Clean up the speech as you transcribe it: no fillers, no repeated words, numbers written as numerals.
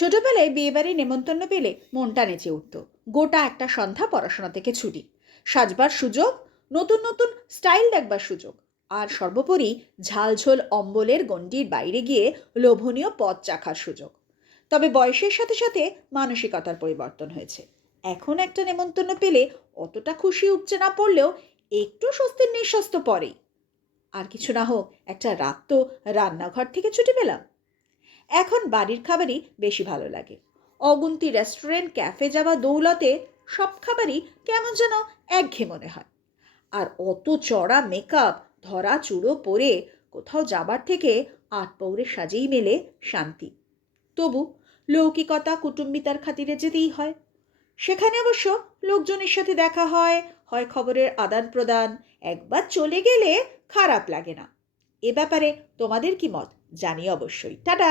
ছোটবেলায় বিয়েবাড়ি নেমন্তন্ন পেলে মনটা নেচে উঠত। গোটা একটা সন্ধ্যা পড়াশোনা থেকে ছুটি, সাজবার সুযোগ, নতুন নতুন স্টাইল দেখবার সুযোগ, আর সর্বোপরি ঝালঝোল অম্বলের গণ্ডির বাইরে গিয়ে লোভনীয় পদ চাখার সুযোগ। তবে বয়সের সাথে সাথে মানসিকতার পরিবর্তন হয়েছে। এখন একটা নেমন্তন্ন পেলে অতটা খুশি উপচে না পড়লেও একটু স্বস্তির নিঃশ্বাস তো পরেই। আর কিছু না হোক, একটা রাত তো রান্নাঘর থেকে ছুটি পেলাম। এখন বাড়ির খাবারই বেশি ভালো লাগে। অগুন্তি রেস্টুরেন্ট ক্যাফে যাওয়া দৌলতে সব খাবারই কেমন যেন একঘেয়ে মনে হয়। আর অত চড়া মেকআপ, ধরা চুড়ো পরে কোথাও যাবার থেকে আটপৌরে সাজেই মেলে শান্তি। তবু লৌকিকতা কুটুম্বিতার খাতিরে যেতেই হয়। সেখানে অবশ্য লোকজনের সাথে দেখা হয়, হয় খবরের আদান প্রদান। একবার চলে গেলে খারাপ লাগে না। এ ব্যাপারে তোমাদের কি মত জানি অবশ্যই। টাটা।